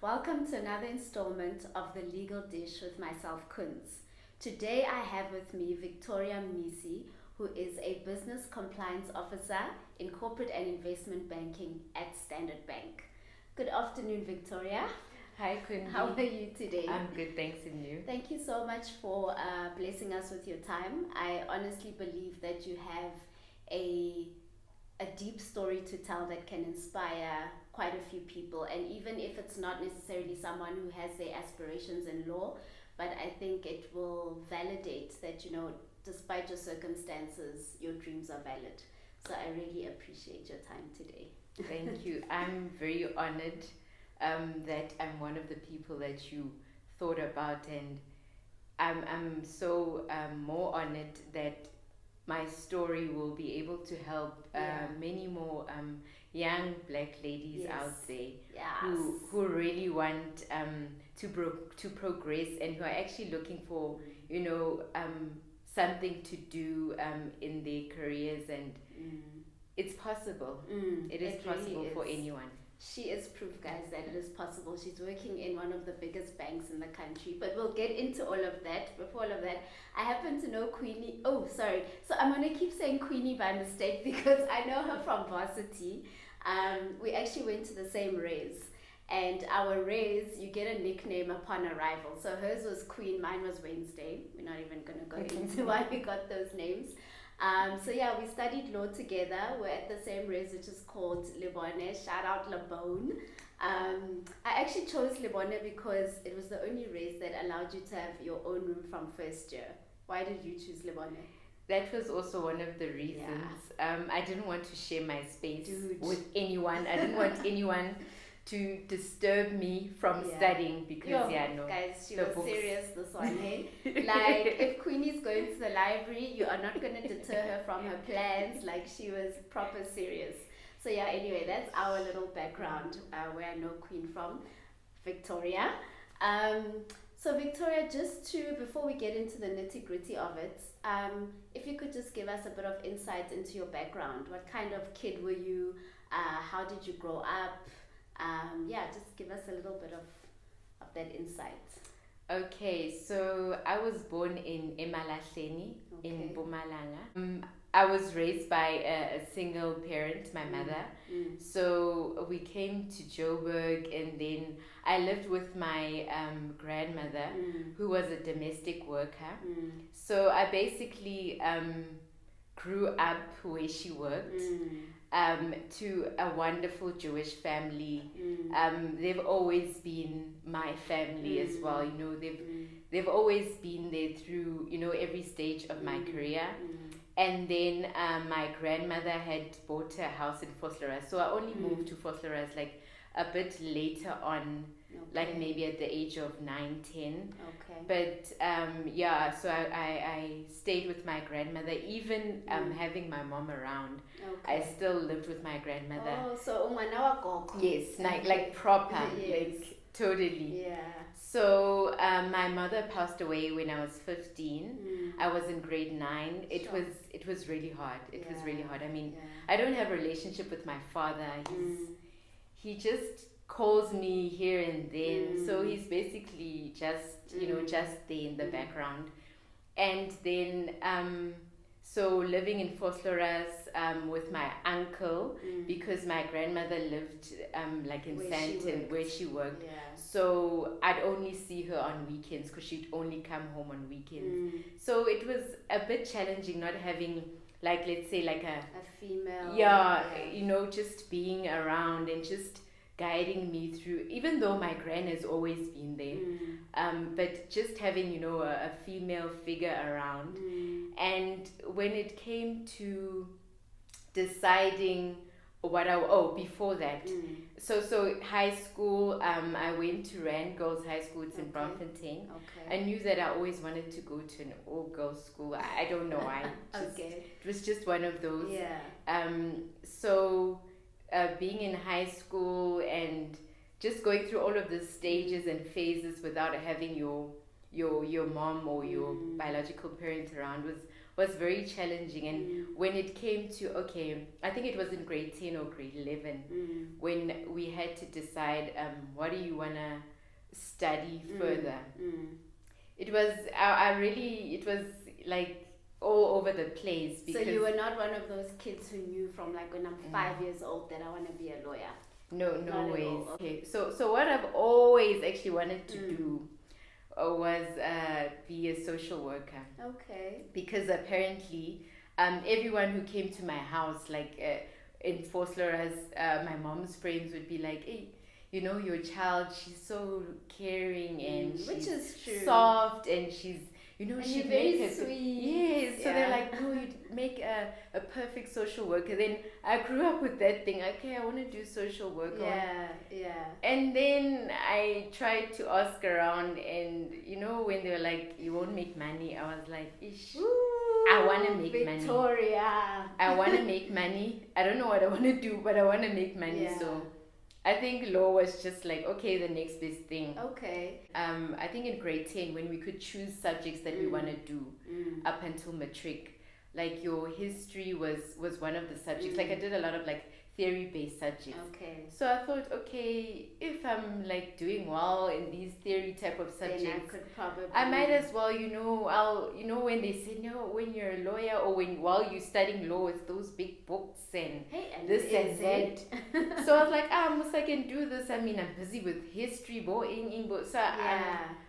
welcome to another installment of The Legal Dish with myself, Kunz. Today I have with me Victoria Mnisi, who is a business compliance officer in corporate and investment banking at Standard Bank. Good afternoon, Victoria. Hi, Quinn. How are you today? I'm good, thanks, and you? Thank you so much for blessing us with your time. I honestly believe that you have a deep story to tell that can inspire quite a few people, and even if it's not necessarily someone who has their aspirations in law, but I think it will validate that, despite your circumstances, your dreams are valid. So I really appreciate your time today. Thank you. I'm very honored that I'm one of the people that you thought about, and I'm so more honored that my story will be able to help many more young black ladies out there who really want to progress, and who are actually looking for something to do in their careers, and it's possible. It is possible really for anyone. She is proof, guys, that it is possible. She's working in one of the biggest banks in the country, but we'll get into all of that. Before all of that, I happen to know Queenie. Oh, sorry. So I'm going to keep saying Queenie by mistake because I know her from varsity. We actually went to the same raise, and our raise, you get a nickname upon arrival. So hers was Queen, mine was Wednesday. We're not even going to go into why we got those names. We studied law together. We're at the same race, which is called Lebone. Shout out Lebone. I actually chose Lebone because it was the only race that allowed you to have your own room from first year. Why did you choose Lebone? That was also one of the reasons. I didn't want to share my space with anyone. I didn't want anyone to disturb me from studying because guys, she was serious this one, hey? Like, if Queenie's going to the library, you are not going to deter her from her plans. Like, she was proper serious. So anyway, that's our little background, where I know Queen from, Victoria. So Victoria, before we get into the nitty-gritty of it, if you could just give us a bit of insight into your background. What kind of kid were you? How did you grow up? Just give us a little bit of that insight. Okay, so I was born in Ekhureleni in Mpumalanga. I was raised by a single parent, my mother. So we came to Joburg, and then I lived with my grandmother, who was a domestic worker. So I basically grew up where she worked. To a wonderful Jewish family. They've always been my family as well. They've always been there through every stage of my career. And then my grandmother had bought a house in Vosloorus, so I only moved to Vosloorus like a bit later on. Like maybe at the age of 9, 10. But so I stayed with my grandmother. Even having my mom around, I still lived with my grandmother. Oh, so umwana yes, like proper, like totally. Yeah. So my mother passed away when I was 15. I was in grade 9. It was really hard. It was really hard. I mean, I don't have a relationship with my father. He just calls me here and then, so he's basically just just there in the background. And then so living in Vosloorus with my uncle, because my grandmother lived like in Sandton where she worked. So I'd only see her on weekends because she'd only come home on weekends. So it was a bit challenging not having, like, let's say, like a female, just being around and just guiding me through, even though my gran has always been there, but just having a female figure around. And when it came to deciding before that, so high school, I went to Rand Girls High School. It's in Braamfontein. I knew that I always wanted to go to an all-girls school. I don't know why. It was just one of those. So being in high school and just going through all of the stages and phases without having your mom or your biological parent around was very challenging. And when it came to, okay, I think it was in grade 10 or grade 11 when we had to decide what do you want to study further. It was, it was like all over the place. So you were not one of those kids who knew from like when I'm 5 years old that I want to be a lawyer? No ways. Okay, so what I've always actually wanted to do was be a social worker. Okay. Because apparently, everyone who came to my house, like in Vosloorus, my mom's friends would be like, hey, you know, your child, she's so caring and which is true. Soft and she's, you know, she's very sweet. Yes, so they're like, no, you'd make a perfect social worker. Then I grew up with that thing. Okay, I want to do social work. Yeah. And then I tried to ask around, and you know, when they were like, you won't make money, I was like, ish. Ooh, I want to make Victoria. money. I want to make money. I don't know what I want to do, but I want to make money. Yeah. So I think law was just like, okay, the next best thing. Okay. I think in grade 10, when we could choose subjects that we want to do up until matric, like your history was one of the subjects. Like I did a lot of like theory-based subjects. Okay. So I thought, okay, if I'm like doing well in these theory type of subjects, then I could probably, I might as well, you know, when they say, no, when you're a lawyer or while you're studying law, it's those big books and this and that. So I was like, I can do this. I mean, I'm busy with history, so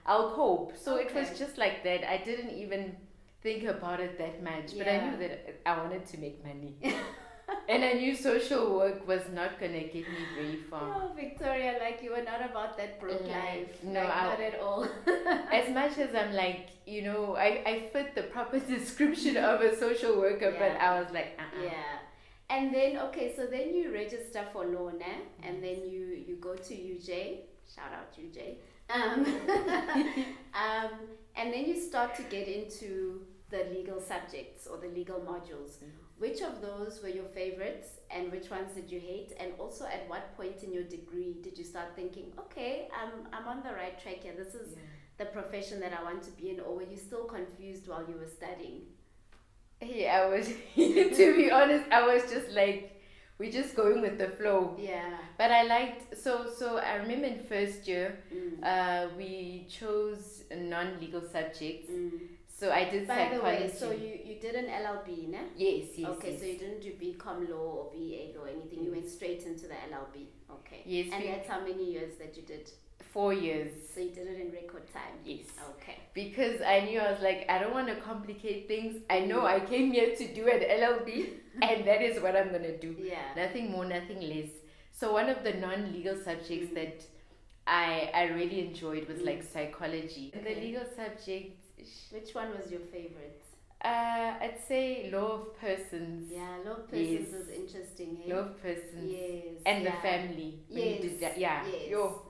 I'll cope. So it was just like that. I didn't even think about it that much, but I knew that I wanted to make money. And I knew social work was not going to get me very far. Oh, Victoria, like you were not about that broke life. No, like, not at all. As much as I'm like, you know, I fit the proper description of a social worker, but I was like, Yeah. And then, okay, so then you register for law, and then you go to UJ. Shout out UJ. And then you start to get into the legal subjects or the legal modules. Which of those were your favorites and which ones did you hate? And also at what point in your degree did you start thinking, okay, I'm on the right track here, this is the profession that I want to be in? Or were you still confused while you were studying? Hey, I was, to be honest, I was just like, we're just going with the flow. Yeah. But I liked, so I remember in first year, we chose non-legal subjects. So I did psychology. By the way, so you did an LLB, ne? Yes. Okay, so you didn't do BCom law or BA law or anything. You went straight into the LLB. Okay. Yes. And that's how many years that you did? 4 years. So you did it in record time? Yes. Okay. Because I knew, I was like, I don't want to complicate things. I know I came here to do an LLB and that is what I'm going to do. Yeah. Nothing more, nothing less. So one of the non-legal subjects that I really enjoyed was like psychology. Okay. The legal subjects. Which one was your favorite? I'd say law of persons. Yeah, law of persons was interesting. Hey? Law of persons. Yes. And the family. When you did that. Yeah.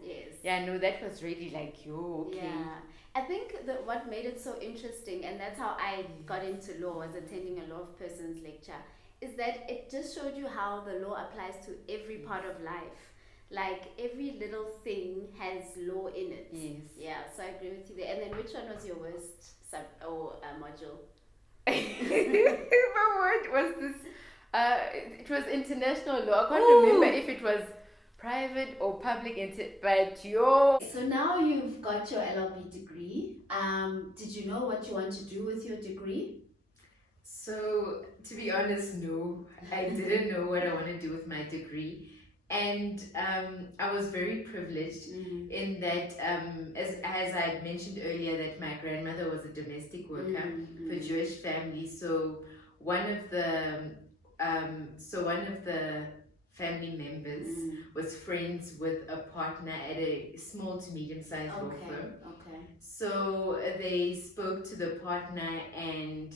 Yes. Yeah, no, that was really like, okay. Yeah. I think that what made it so interesting, and that's how I got into law, was attending a law of persons lecture, is that it just showed you how the law applies to every part of life. Like every little thing has law in it. Yes. Yeah, so I agree with you there. And then which one was your worst module? My word was this. It was international law. I can't remember if it was private or public, but So now you've got your LLB degree. Did you know what you want to do with your degree? So, to be honest, no. I didn't know what I want to do with my degree. And I was very privileged in that, as I had mentioned earlier, that my grandmother was a domestic worker for a Jewish family. So one of the family members was friends with a partner at a small to medium-sized law firm. Okay. So they spoke to the partner, and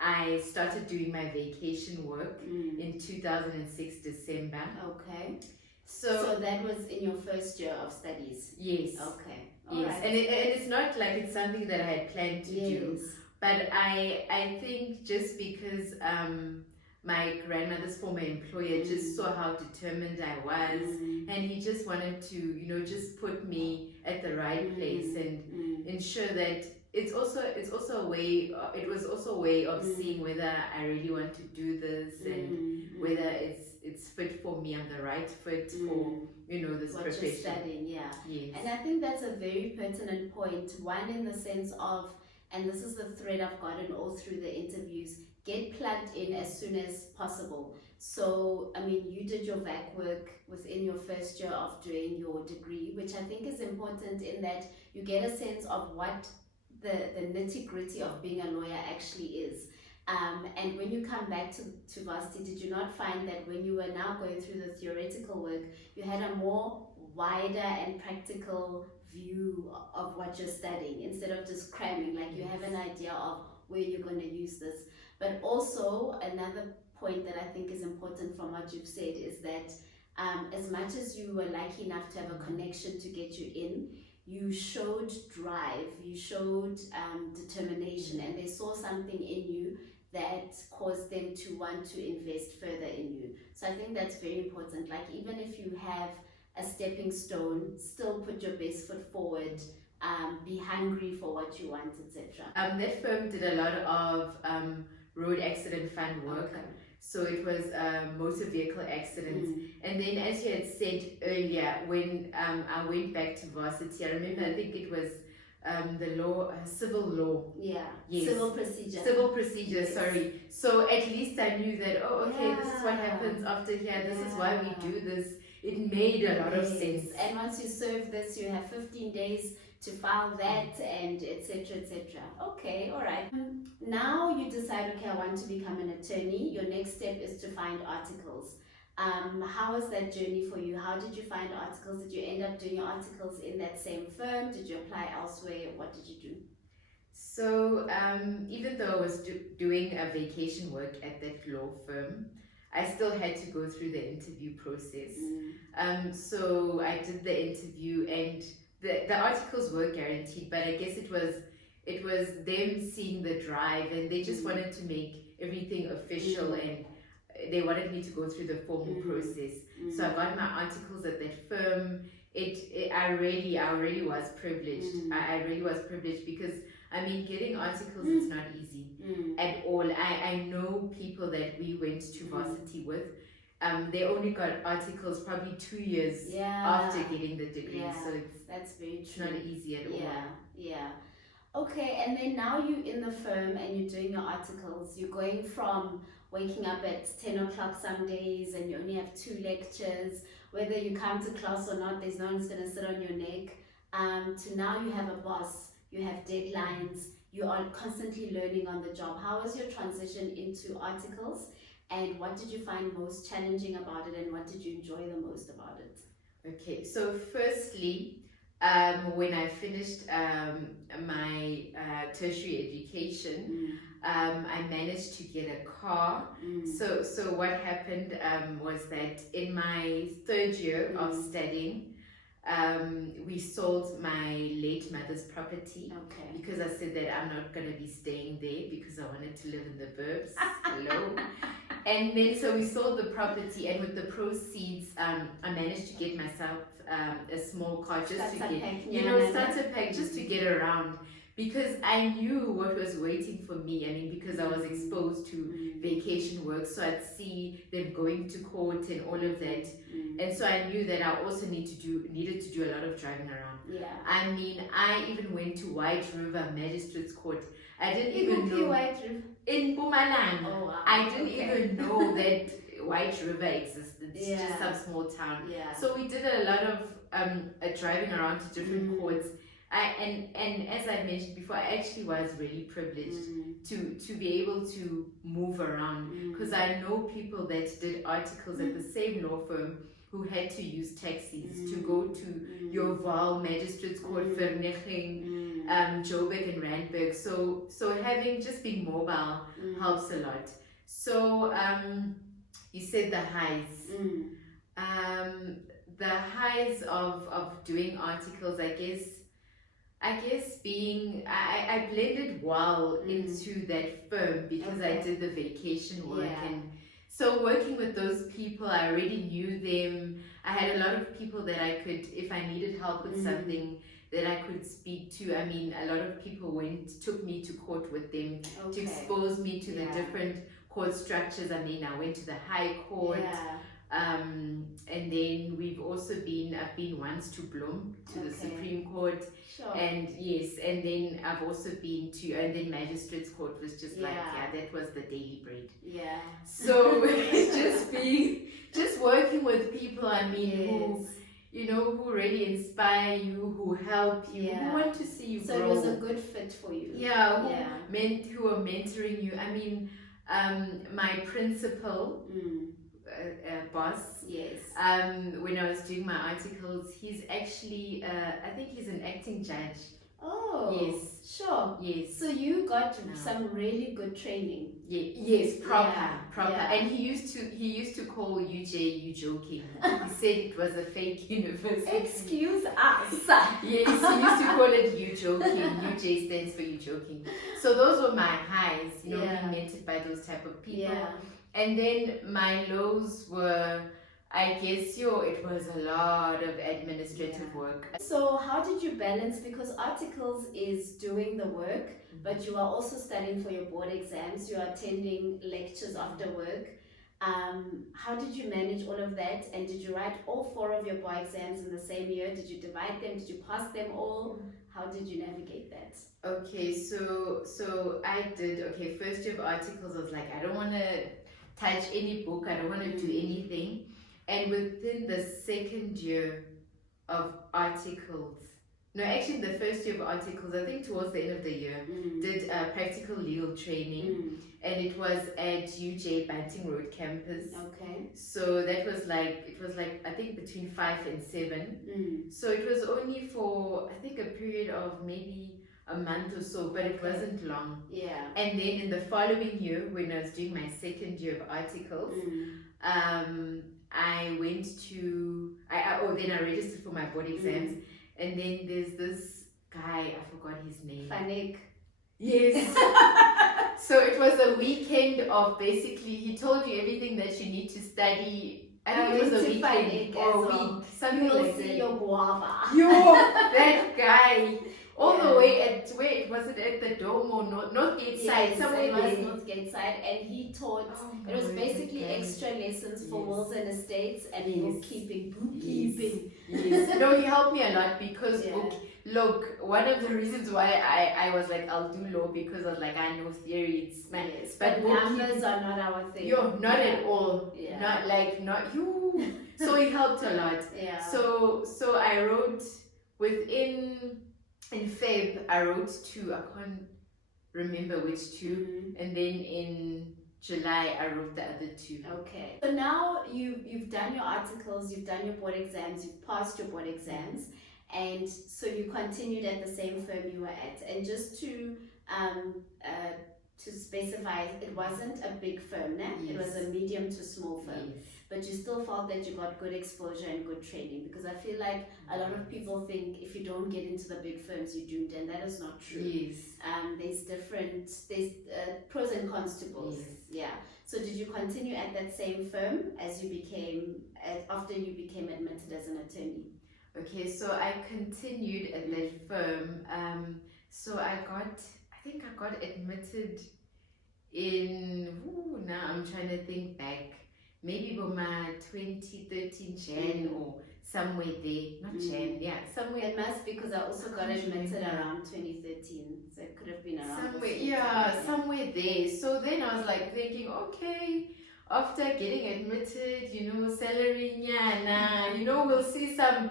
I started doing my vacation work in 2006 December. Okay. So that was in your first year of studies? Yes. Okay. Yes. Right. And it's not like it's something that I had planned to do. But I think just because my grandmother's former employer just saw how determined I was, and he just wanted to, you know, just put me at the right place and ensure that it was also a way of seeing whether I really want to do this and whether it's fit for me. I'm the right fit for, you know, this what profession. you're studying, yeah. Yes. And I think that's a very pertinent point. One, in the sense of, and this is the thread I've gotten all through the interviews, get plugged in as soon as possible. So, I mean, you did your back work within your first year of doing your degree, which I think is important in that you get a sense of what the nitty-gritty of being a lawyer actually is. And when you come back to varsity, did you not find that when you were now going through the theoretical work, you had a more wider and practical view of what you're studying instead of just cramming? Like, you have an idea of where you're going to use this. But also, another point that I think is important from what you've said is that as much as you were lucky enough to have a connection to get you in, you showed drive, you showed determination, and they saw something in you that caused them to want to invest further in you. So I think that's very important. Like, even if you have a stepping stone, still put your best foot forward, be hungry for what you want, etc. That firm did a lot of road accident fund work. Okay. So it was motor vehicle accidents. And then, as you had said earlier, when I went back to varsity, I remember, I think it was the law, civil law. Yeah. Yes. Civil procedure. Civil procedure, Yes. sorry. So at least I knew that, oh, okay, this is what happens after here. This is why we do this. It made a lot of sense. And once you serve this, you have 15 days to file that, and etc. etc. Okay, all right. Now you decide, okay, I want to become an attorney. Your next step is to find articles. How was that journey for you? How did you find articles? Did you end up doing your articles in that same firm? Did you apply elsewhere? What did you do? So even though I was doing a vacation work at that law firm, I still had to go through the interview process. So I did the interview, and the articles were guaranteed, but I guess it was them seeing the drive, and they just wanted to make everything official, and they wanted me to go through the formal process. So I got my articles at that firm. I really was privileged. I really was privileged because, I mean, getting articles is not easy at all. I know people that we went to varsity with. They only got articles probably 2 years after getting the degree. So that's very it's true. not easy at all. Yeah. Okay, and then now you're in the firm and you're doing your articles. You're going from waking up at 10 o'clock some days and you only have 2 lectures. Whether you come to class or not, there's no one's going to sit on your neck. To now you have a boss, you have deadlines, you are constantly learning on the job. How was your transition into articles? And what did you find most challenging about it, and what did you enjoy the most about it? Okay, so firstly, when I finished my tertiary education, I managed to get a car. So what happened was that in my 3rd year of studying, we sold my late mother's property because I said that I'm not going to be staying there because I wanted to live in the burbs. Hello. And then so we sold the property, and with the proceeds, I managed to get myself a small car just to get, starter pack just to get around, because I knew what was waiting for me. I mean, because I was exposed to vacation work, so I'd see them going to court and all of that. And so I knew that I also needed to do a lot of driving around. I mean, I even went to White River Magistrates Court. I didn't even know in Mpumalanga. Oh, wow. I didn't even know that White River existed. It's just some small town. So we did a lot of driving around to different courts. And as I mentioned before, I actually was really privileged to be able to move around, because I know people that did articles at the same law firm who had to use taxis to go to your Vaal Magistrates Court, Vereeniging, Joburg and Randburg. So having just being mobile helps a lot. So you said the highs. The highs of doing articles, I guess being, I blended well into that firm because I did the vacation work, and So working with those people, I already knew them. I had a lot of people that I could, if I needed help with something, that I could speak to. I mean, a lot of people took me to court with them to expose me to the different court structures. I mean, I went to the High Court. And then I've been once to Bloem, to the Supreme Court. And yes, and then I've also been and then Magistrates Court was just that was the daily bread. So just working with people, I mean, who really inspire you, who help you, who want to see you grow. So it was a good fit for you. Who are mentoring you. I mean, my principal, boss, when I was doing my articles, he's actually, I think he's an acting judge. Oh, yes, sure, yes. So you got some really good training. Yes, proper. And he used to call UJ you joking. He said it was a fake university. Excuse us. Yes, he used to call it you joking. UJ stands for you joking. So those were my highs, being mentored by those type of people. And then my lows were, I guess, it was a lot of administrative work. So how did you balance, because articles is doing the work, but you are also studying for your board exams, you are attending lectures after work. How did you manage all of that? And did you write all 4 of your board exams in the same year? Did you divide them? Did you pass them all? How did you navigate that? Okay, so I did, first year of articles, I was like, I don't want to touch any book, I don't want to do anything. And within the second year of articles, actually the first year of articles, I think towards the end of the year, did practical legal training, and it was at UJ Banting Road campus. So that was like, I think between 5 and 7. So it was only for, I think, a period of maybe a month or so, but it wasn't long. And then in the following year, when I was doing my second year of articles, I went to, then I registered for my board exams, and then there's this guy, I forgot his name. Fanik. Yes. So it was a weekend of basically, he told you everything that you need to study. I think it was a weekend or a week, something like that. Your guava. That guy. All the way at, where was it, at the Dome or Northgate side? Somewhere it was Northgate side, and he taught, it was basically extra lessons for wills and estates and bookkeeping. Yes. No, he helped me a lot because look, one of the reasons why I was like, I'll do law, because I was like, I know theory, it's my, but numbers are not our thing. Not at all. Not you. So he helped a lot. So I wrote in Feb, I wrote 2, I can't remember which 2, and then in July I wrote the other 2. So now you've done your articles, you've done your board exams, you've passed your board exams, and so you continued at the same firm you were at. And just to specify, it wasn't a big firm, it was a medium to small firm. But you still felt that you got good exposure and good training, because I feel like a lot of people think if you don't get into the big firms, you're doomed, and that is not true. There's pros and cons to both. So did you continue at that same firm as you became, after you became admitted as an attorney? So I continued at that firm. So I think I got admitted in, now I'm trying to think back, maybe by my 2013 Jan or somewhere there, not Jan, somewhere. It must, because I also got admitted around 2013, so it could have been around somewhere, somewhere there. So then I was like thinking, okay, after getting admitted, salary nyana, we'll see some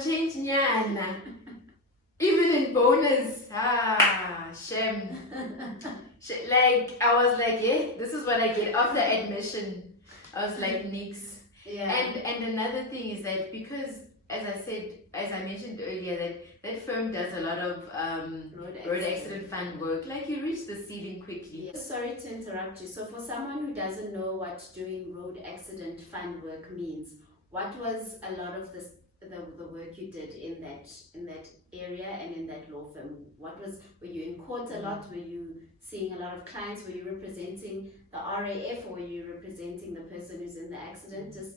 change nyana. Even in bonus, shame. Like, I was like, this is what I get after admission. I was like, nix. And another thing is that, because, as I mentioned earlier, that firm does a lot of road accident fund work. Like, you reach the ceiling quickly. Sorry to interrupt you. So for someone who doesn't know what doing road accident fund work means, what was a lot of this the work you did in that area and in that law firm? Were you in court a lot? Were you seeing a lot of clients? Were you representing the RAF, or were you representing the person who's in the accident? Just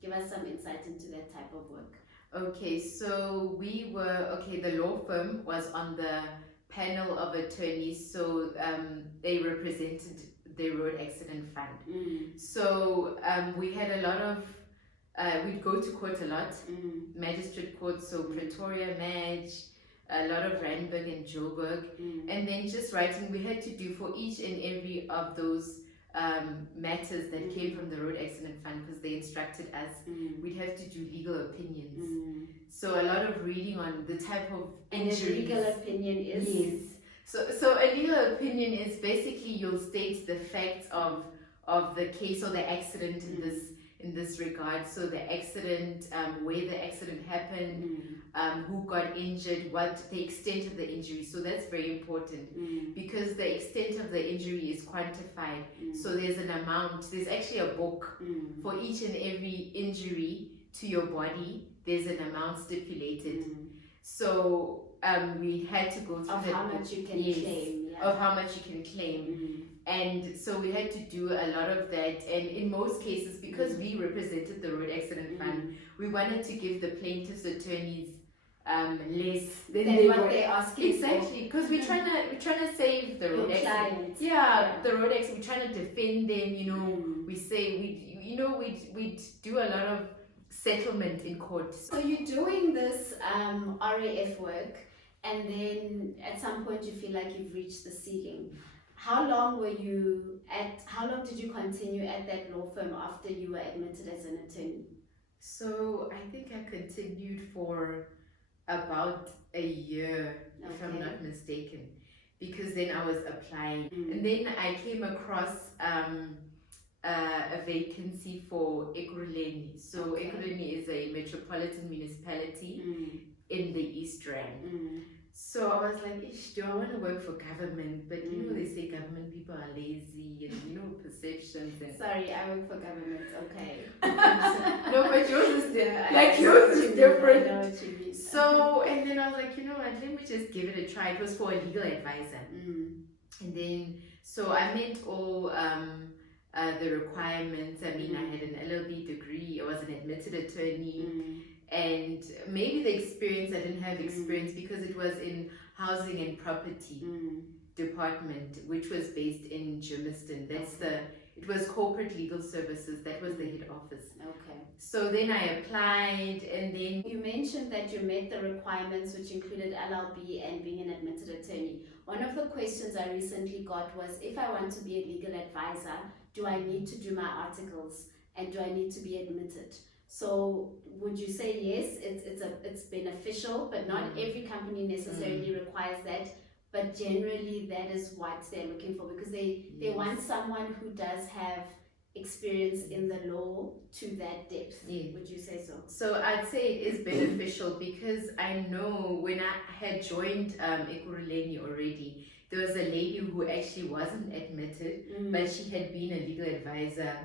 give us some insight into that type of work. Okay, so the law firm was on the panel of attorneys, so they represented the road accident fund. So we had a lot of we'd go to court a lot, magistrate court, so Pretoria, Maj, a lot of Randburg and Joburg, and then just writing. We had to do for each and every of those matters that came from the road accident fund, because they instructed us we'd have to do legal opinions. So a lot of reading on the type of injuries. And a legal opinion is? Yes. So a legal opinion is basically you'll state the facts of the case or the accident in this regard. So the accident, where the accident happened, who got injured, what the extent of the injury. So that's very important because the extent of the injury is quantified. So there's an amount. There's actually a book for each and every injury to your body. There's an amount stipulated. So we had to go through of how much you can claim. Yeah. Of how much you can claim. And so we had to do a lot of that, and in most cases, because we represented the road accident fund, we wanted to give the plaintiff's attorneys less than what they're asking. Exactly, because we're trying to save the road accident. The road accident. We're trying to defend them. We say we'd do a lot of settlement in court. So you're doing this RAF work, and then at some point you feel like you've reached the ceiling. How long did you continue at that law firm after you were admitted as an attorney? So I think I continued for about a year, if I'm not mistaken, because then I was applying. And then I came across a vacancy for Ekhureleni. So Ekhureleni is a metropolitan municipality in the East Rand. So I was like, do I want to work for government? But they say government people are lazy and perceptions. And sorry, I work for government. Okay. No, but yours is different. Yours is different. I know what you mean. So, and then I was like, what, let me just give it a try. It was for a legal advisor. And then, so I met all the requirements. I mean, I had an LLB degree. I was an admitted attorney. And maybe the experience, I didn't have experience because it was in housing and property department, which was based in Germiston. It was corporate legal services. That was the head office. Okay. So then I applied, and then you mentioned that you met the requirements, which included LLB and being an admitted attorney. One of the questions I recently got was, if I want to be a legal advisor, do I need to do my articles, and do I need to be admitted? So would you say yes, it's beneficial, but not every company necessarily requires that, but generally that is what they're looking for, because they want someone who does have experience in the law to that depth. Would you say so? So I'd say it is beneficial because I know when I had joined Ekhureleni already, there was a lady who actually wasn't admitted, but she had been a legal advisor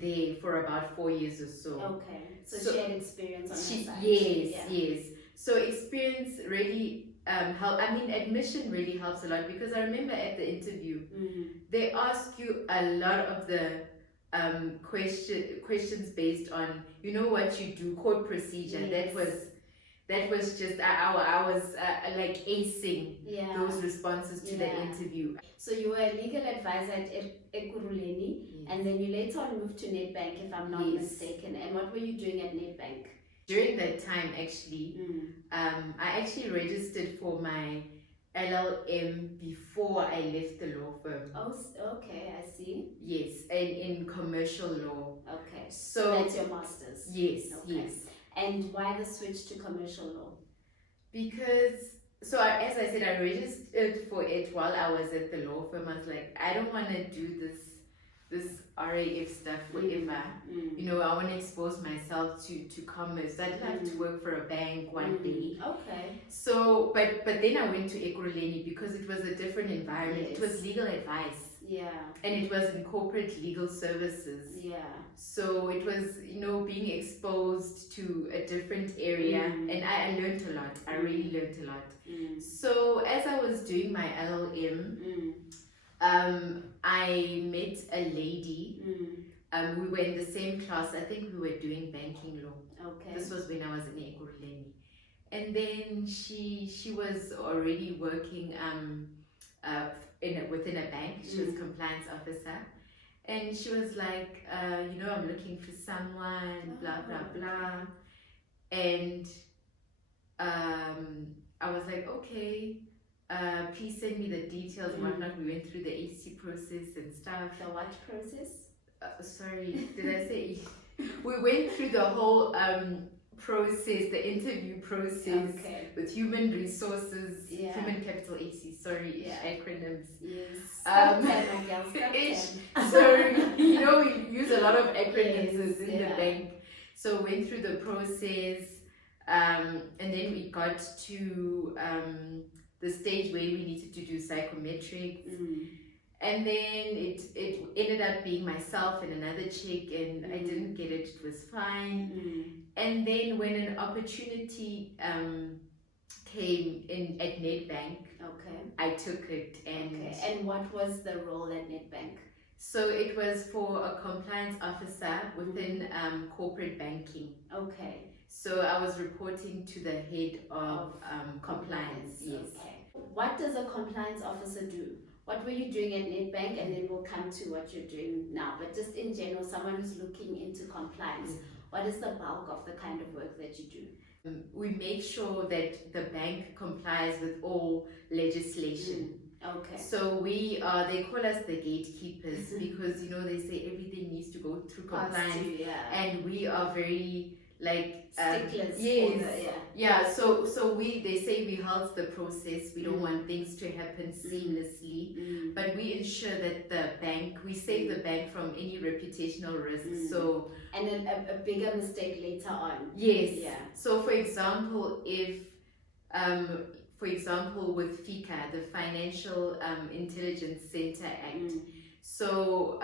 there for about 4 years or so. Okay, so she had experience on her side. Yes. So experience really help. I mean, admission really helps a lot, because I remember at the interview they ask you a lot of the questions based on what you do, court procedure. That was just I was like acing those responses to the interview. So you were a legal advisor at Ekhureleni, and then you later on moved to Nedbank, if I'm not mistaken. And what were you doing at Nedbank? During that time, actually, I actually registered for my LLM before I left the law firm. Oh, okay, I see. Yes, and in commercial law. Okay, so that's your master's. Yes, yes. And why the switch to commercial law? Because, as I said, I registered for it while I was at the law firm. I was like, I don't want to do this RAF stuff forever. I want to expose myself to commerce. I'd love to work for a bank one day. Okay. So, but then I went to Ekhureleni because it was a different environment. It was legal advice. and it was in corporate legal services. So it was, being exposed to a different area, and I learned a lot. I really learned a lot. So as I was doing my LLM, I met a lady. We were in the same class. I think we were doing banking law. This was when I was in Ekhureleni. And then she was already working within a bank. She was compliance officer. And she was like, I'm looking for someone, blah, blah, blah. And I was like, okay, please send me the details and whatnot. We went through the HC process and stuff. The what process? Sorry, did I say? We went through the whole process, the interview process with human resources, human capital HC, acronyms. So, we use a lot of acronyms in the bank. So went through the process, and then we got to the stage where we needed to do psychometrics. And then it ended up being myself and another chick, and I didn't get it. It was fine. And then when an opportunity came in at Nedbank, I took it. And what was the role at Nedbank? So it was for a compliance officer within corporate banking. So I was reporting to the head of compliance. Yes. What does a compliance officer do? What were you doing at Nedbank, and then we'll come to what you're doing now. But just in general, someone who's looking into compliance, what is the bulk of the kind of work that you do? We make sure that the bank complies with all legislation. So they call us the gatekeepers because, they say everything needs to go through compliance. And we are very sticklers. So they say we halt the process. We don't want things to happen seamlessly, but we ensure that we save the bank from any reputational risk. So and then a bigger mistake later on. So for example, if with FICA, the Financial Intelligence Center Act, so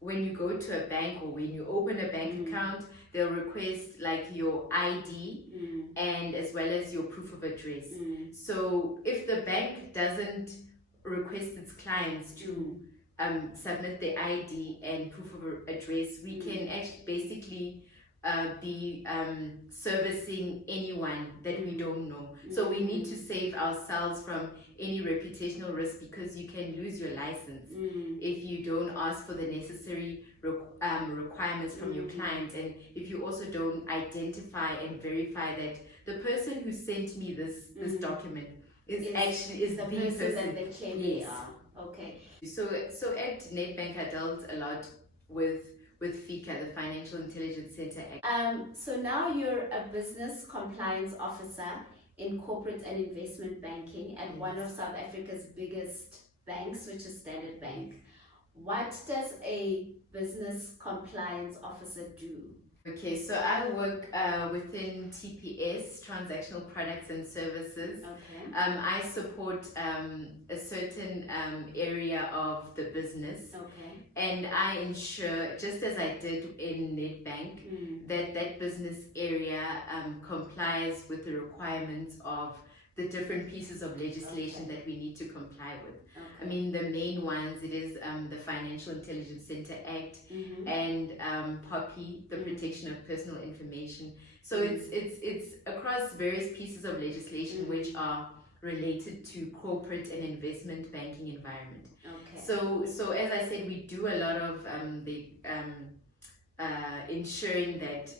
when you go to a bank or when you open a bank account, they'll request your ID and as well as your proof of address. So if the bank doesn't request its clients to submit the ID and proof of address, we can actually basically be servicing anyone that we don't know. So we need to save ourselves from any reputational risk, because you can lose your license if you don't ask for the necessary requirements from your client, and if you also don't identify and verify that the person who sent me this document is the person that they claim they are. So at Nedbank I dealt a lot with FICA, the Financial Intelligence Center Act. So now you're a business compliance officer in corporate and investment banking at one of South Africa's biggest banks, which is Standard Bank. What does a business compliance officer do? Okay, so I work within TPS, Transactional Products and Services. I support a certain area of the business. And I ensure, just as I did in Nedbank, that business area complies with the requirements of the different pieces of legislation that we need to comply with. I mean, the main ones, it is the Financial Intelligence Center Act and POPI, the Protection of Personal Information. So it's across various pieces of legislation which are related to corporate and investment banking environment. So as I said, we do a lot of ensuring that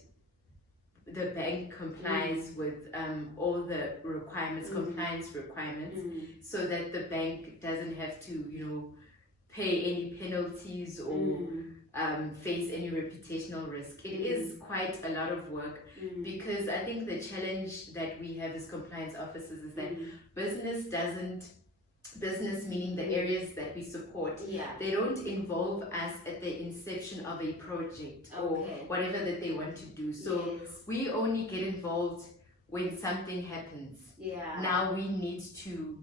the bank complies with all the requirements, compliance requirements, so that the bank doesn't have to, pay any penalties or face any reputational risk. It is quite a lot of work, because I think the challenge that we have as compliance officers is that business meaning the areas that we support, they don't involve us at the inception of a project or whatever that they want to do. So we only get involved when something happens. Now we need to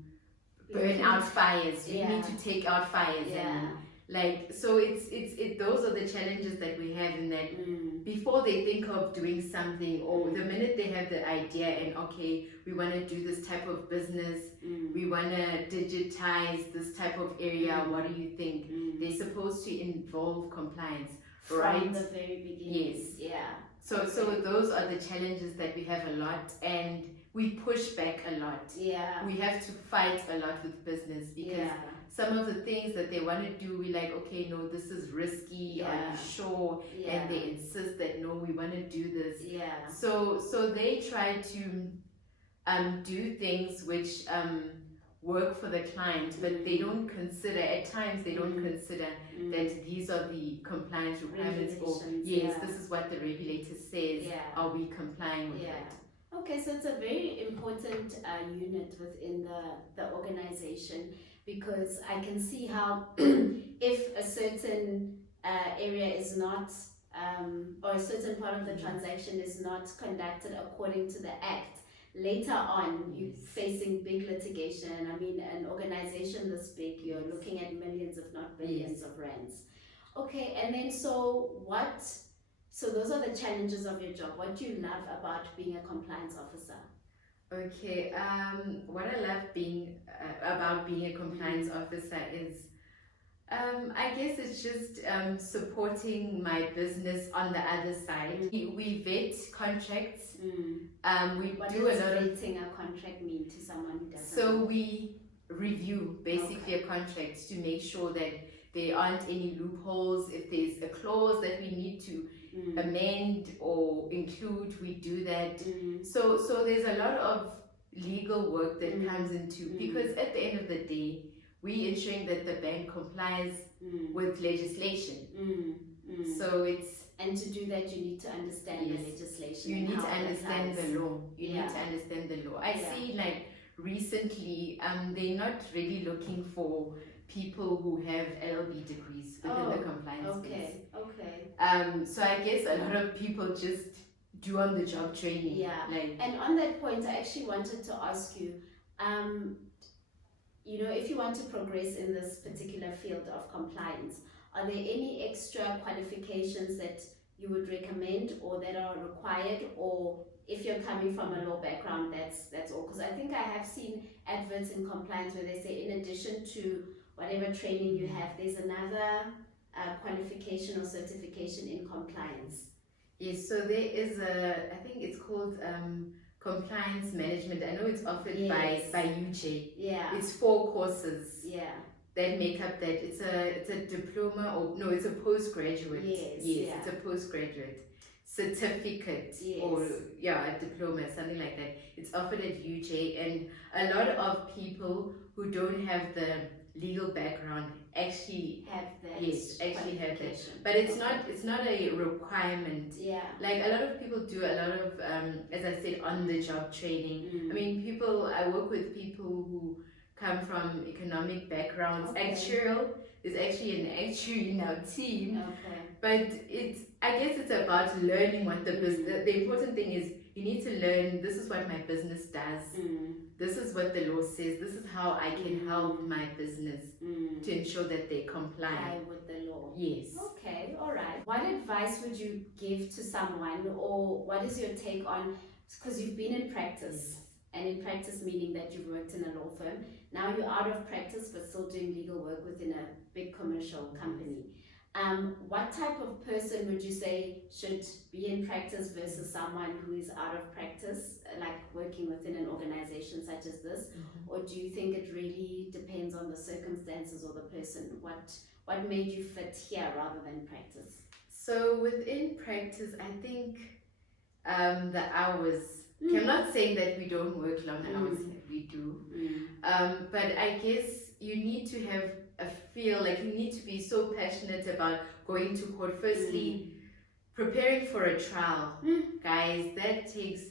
burn out fires. We need to take out fires. And like, so it's those are the challenges that we have, in that before they think of doing something, or the minute they have the idea and okay, we want to do this type of business, we want to digitize this type of area, what do you think? They're supposed to involve compliance right from the very beginning. Yes. Yeah. So those are the challenges that we have a lot, and we push back a lot. Yeah. We have to fight a lot with business, because some of the things that they want to do, we're like, okay, no, this is risky, are you sure? And they insist that no, we want to do this. Yeah. So they try to do things which work for the client, but they don't consider, at times they don't consider that these are the compliance requirements, or yes, this is what the regulator says, are we complying with it? Okay, so it's a very important unit within the organization, because I can see how if a certain area is not, or a certain part of the transaction is not conducted according to the act, later on you're facing big litigation. And I mean, an organization this big, you're looking at millions if not billions of rands. Okay, and then so those are the challenges of your job. What do you love about being a compliance officer? Okay, what I love about being a compliance officer is, I guess it's just supporting my business on the other side. We vet contracts. What does vetting a contract mean to someone who doesn't know? So we review basically a contract to make sure that there aren't any loopholes. If there's a clause that we need to amend or include, we do that. So there's a lot of legal work that comes into, because at the end of the day, we ensuring that the bank complies with legislation. So it's, and to do that, you need to understand the legislation. You need to understand the law. You need to understand the law. I see, like recently, they're not really looking for people who have LLB degrees within the compliance space. So I guess a lot of people just do on the job training. And on that point, I actually wanted to ask you, you know, if you want to progress in this particular field of compliance, are there any extra qualifications that you would recommend or that are required, or if you're coming from a law background, that's all? Because I think I have seen adverts in compliance where they say in addition to whatever training you have, there's another qualification or certification in compliance. Yes, so there is I think it's called compliance management. I know it's offered by UJ. It's 4 courses that make up that. It's a diploma, or no, it's a postgraduate. It's a postgraduate certificate, or a diploma, something like that. It's offered at UJ, and a lot of people who don't have the legal background actually have that. Actually have that. But it's not a requirement. Like a lot of people do a lot of as I said, on the job training. I mean, I work with people who come from economic backgrounds. Actuarial, there's actually an actuary in our team. But I guess it's about learning what the business. The important thing is you need to learn, this is what my business does. This is what the law says. This is how I can help my business to ensure that they comply with the law. Yes. Okay, all right. What advice would you give to someone, or what is your take on, because you've been in practice, and in practice meaning that you've worked in a law firm. Now you're out of practice but still doing legal work within a big commercial company. What type of person would you say should be in practice versus someone who is out of practice, like working within an organization such as this? Or do you think it really depends on the circumstances or the person? What made you fit here rather than practice? So within practice, I think the hours. I'm not saying that we don't work long hours, we do. But I guess you need to have a feel, like you need to be so passionate about going to court. Firstly, preparing for a trial, guys, that takes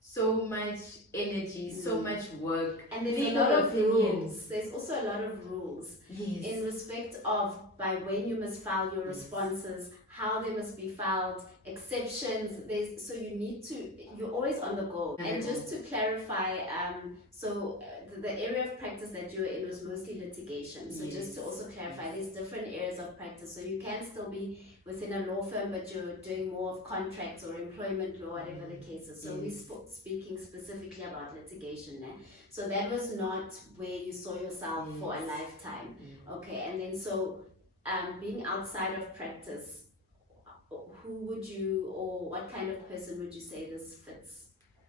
so much energy, so much work, and there's a lot of rules. There's also a lot of rules in respect of by when you must file your responses, how they must be filed, exceptions. So you're always on the go. And just to clarify, the area of practice that you were in was mostly litigation. So just to also clarify, there's different areas of practice. So you can still be within a law firm, but you're doing more of contracts or employment law, whatever the case is. So we're speaking specifically about litigation there. So that was not where you saw yourself for a lifetime. Okay, and then so being outside of practice, who would you, or what kind of person would you say this fits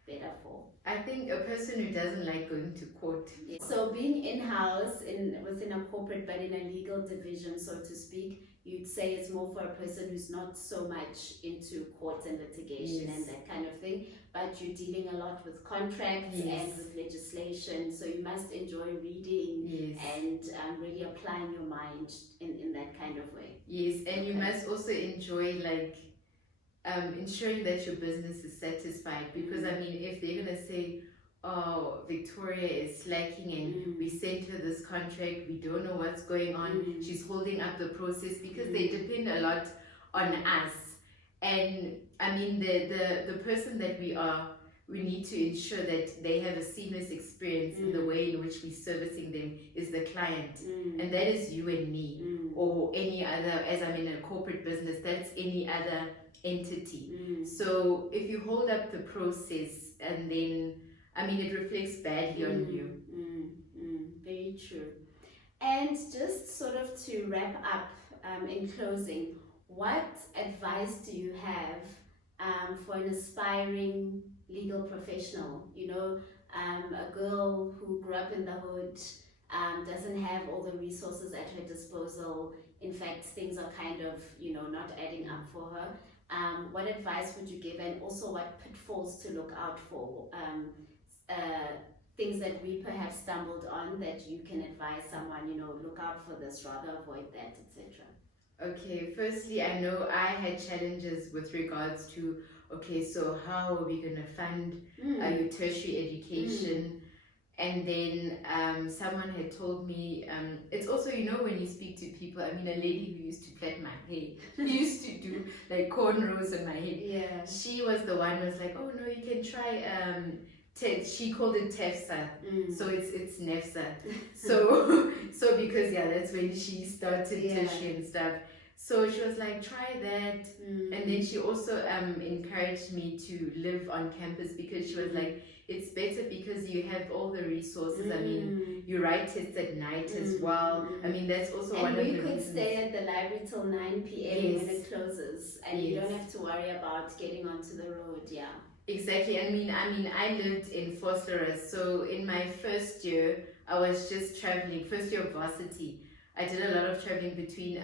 better for? I think a person who doesn't like going to court. So being in-house within a corporate but in a legal division, so to speak, you'd say it's more for a person who's not so much into court and litigation and that kind of thing, but you're dealing a lot with contracts and with legislation, so you must enjoy reading and really applying your mind in that kind of way. Yes, and you must also enjoy ensuring that your business is satisfied, because I mean, if they're gonna say, oh, Victoria is slacking and we sent her this contract, we don't know what's going on, she's holding up the process, because they depend a lot on us. And I mean, the person that we need to ensure that they have a seamless experience in the way in which we're servicing them is the client. And that is you and me, or any other, as I'm in a corporate business, that's any other entity. So if you hold up the process, and then I mean, it reflects badly on you. Very true. And just sort of to wrap up, in closing, what advice do you have for an aspiring legal professional? You know, a girl who grew up in the hood, doesn't have all the resources at her disposal. In fact, things are kind of, not adding up for her. What advice would you give, and also what pitfalls to look out for? Things that we perhaps stumbled on that you can advise someone, look out for this, rather avoid that, etc. Okay, firstly, I know I had challenges with regards to, okay, so how are we going to fund your tertiary education? And then someone had told me, it's also, when you speak to people, I mean, a lady who used to plait my hair, who used to do like cornrows in my head, she was the one who was like, oh no, you can try, she called it TEFSA, so it's NEFSA. So because that's when she started tertiary and stuff. So she was like, try that. And then she also encouraged me to live on campus, because she was like, it's better because you have all the resources. I mean, you write tests at night as well. I mean, that's also one of the reasons. And we could stay at the library till 9 p.m. when it closes, and you don't have to worry about getting onto the road. Exactly. I mean, I lived in Vosloorus, so in my first year, I was just traveling. First year of varsity, I did a lot of traveling between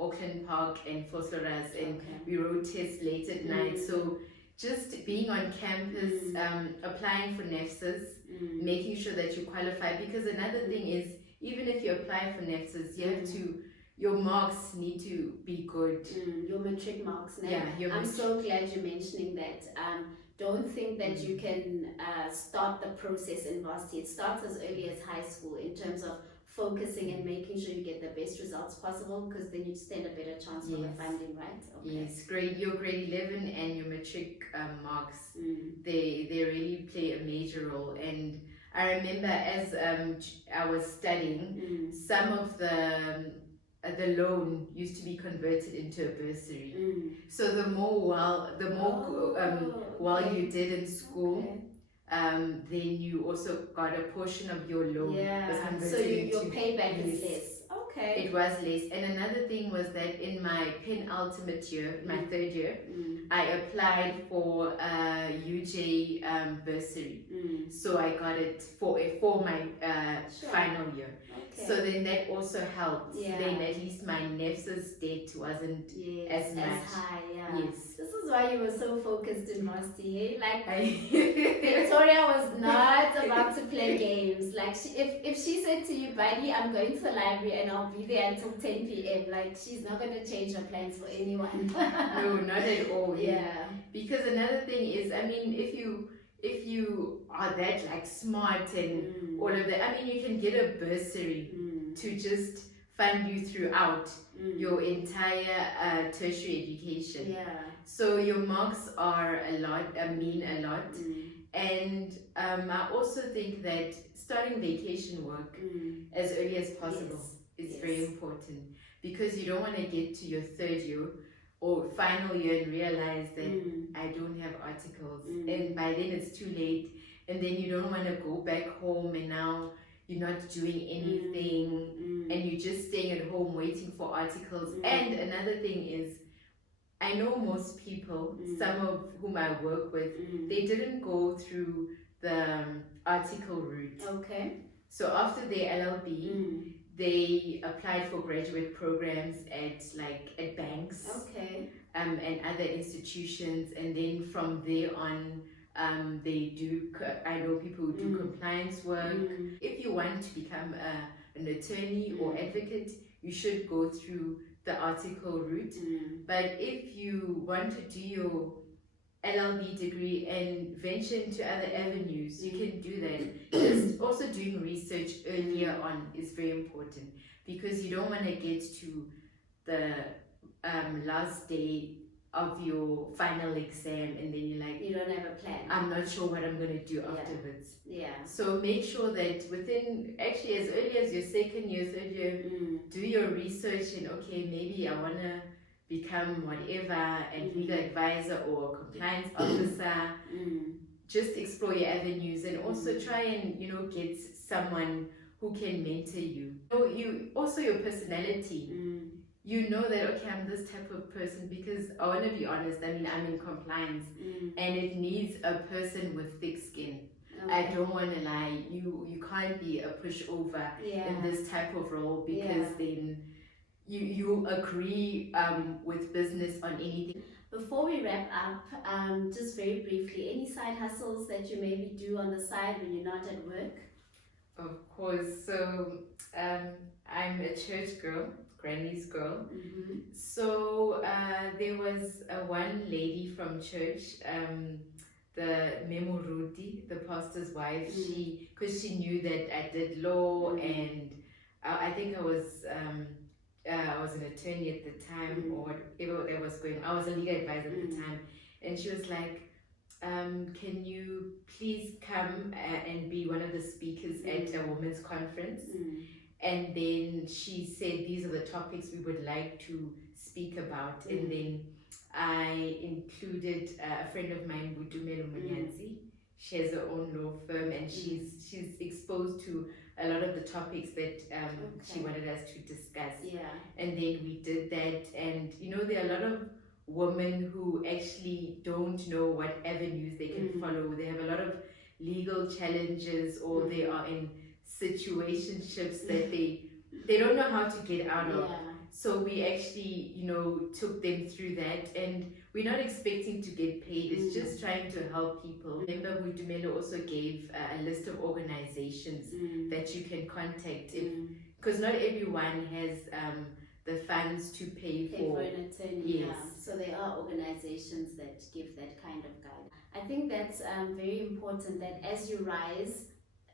Auckland Park and Vosloorus, and we wrote tests late at night. So just being on campus, applying for NEFSAs, making sure that you qualify. Because another thing is, even if you apply for NEFSAs, you have to, your marks need to be good. Your matric marks. I'm so glad you're mentioning that. Don't think that you can start the process in varsity. It starts as early as high school in terms of focusing and making sure you get the best results possible, because then you stand a better chance for the funding, right? Yes, your grade 11 and your matric marks, they really play a major role. And I remember as I was studying, some of the loan used to be converted into a bursary. So the more while you did in school, then you also got a portion of your loan was converted so your payback is less. It was less. And another thing was that in my penultimate year, my third year, I applied for a UJ bursary. So I got it for my final year. So then that also helped. Then at least my NEFSA's debt wasn't as high. This is why you were so focused in varsity. Like Victoria was not about to play games. Like if she said to you, buddy, I'm going to the library and I'll be there until 10 p.m. Like, she's not going to change her plans for anyone. No, not at all. Because another thing is, I mean, if you are that like smart and all of that, I mean, you can get a bursary to just fund you throughout your entire tertiary education. Yeah. So your marks are a lot, mean a lot. And I also think that starting vacation work as early as possible is very important, because you don't want to get to your third year or final year and realize that I don't have articles, and by then it's too late, and then you don't want to go back home and now you're not doing anything and you're just staying at home waiting for articles. And another thing is, I know most people, some of whom I work with, they didn't go through the article route. Okay. So after their LLB, they applied for graduate programs at banks, and other institutions, and then from there on, they do. I know people who do compliance work. If you want to become an attorney or advocate, you should go through the article route. But if you want to do your LLB degree and venture into other avenues, you can do that. Just also doing research earlier on is very important, because you don't want to get to the last day of your final exam and then you're like, you don't have a plan. I'm not sure what I'm going to do afterwards. Yeah. So make sure that within, actually as early as your second year, third year, do your research and okay, maybe I want to become whatever, a legal advisor or compliance officer. Just explore your avenues, and also try and get someone who can mentor you. You also, your personality. You know that okay, I'm this type of person, because I want to be honest, I mean, I'm in compliance and it needs a person with thick skin. I don't want to lie, you can't be a pushover in this type of role, because then you agree with business on anything. Before we wrap up, just very briefly, any side hustles that you maybe do on the side when you're not at work? Of course. So I'm a church girl, granny's girl. So there was one lady from church, the Memorudi, the pastor's wife. Because she knew that I did law, and I think I was an attorney at the time, or whatever that was going on. I was a legal advisor at the time, and she was like, can you please come and be one of the speakers at a women's conference? And then she said, these are the topics we would like to speak about. And then I included a friend of mine, Victoria Mnisi. She has her own law firm, and she's exposed to a lot of the topics that she wanted us to discuss. And then we did that, and there are a lot of women who actually don't know what avenues they can follow. They have a lot of legal challenges, or they are in situationships that they don't know how to get out of. So we actually took them through that, and we're not expecting to get paid. It's just trying to help people. Remember, Mudumelo also gave a list of organizations that you can contact, because not everyone has the funds to pay for an attorney. So there are organizations that give that kind of guidance. I think that's very important, that as you rise,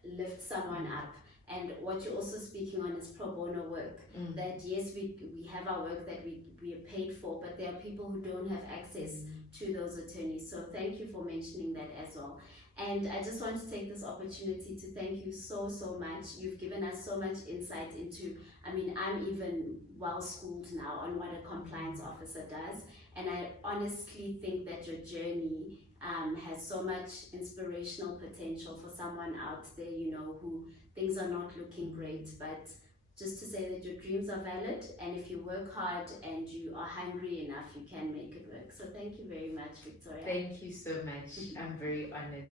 lift someone up. And what you're also speaking on is pro bono work. That yes, we have our work that we are paid for, but there are people who don't have access to those attorneys. So thank you for mentioning that as well. And I just want to take this opportunity to thank you so much. You've given us so much insight into, I mean, I'm even well schooled now on what a compliance officer does. And I honestly think that your journey has so much inspirational potential for someone out there, who things are not looking great, but just to say that your dreams are valid, and if you work hard and you are hungry enough, you can make it work. So thank you very much, Victoria. Thank you so much. I'm very honored.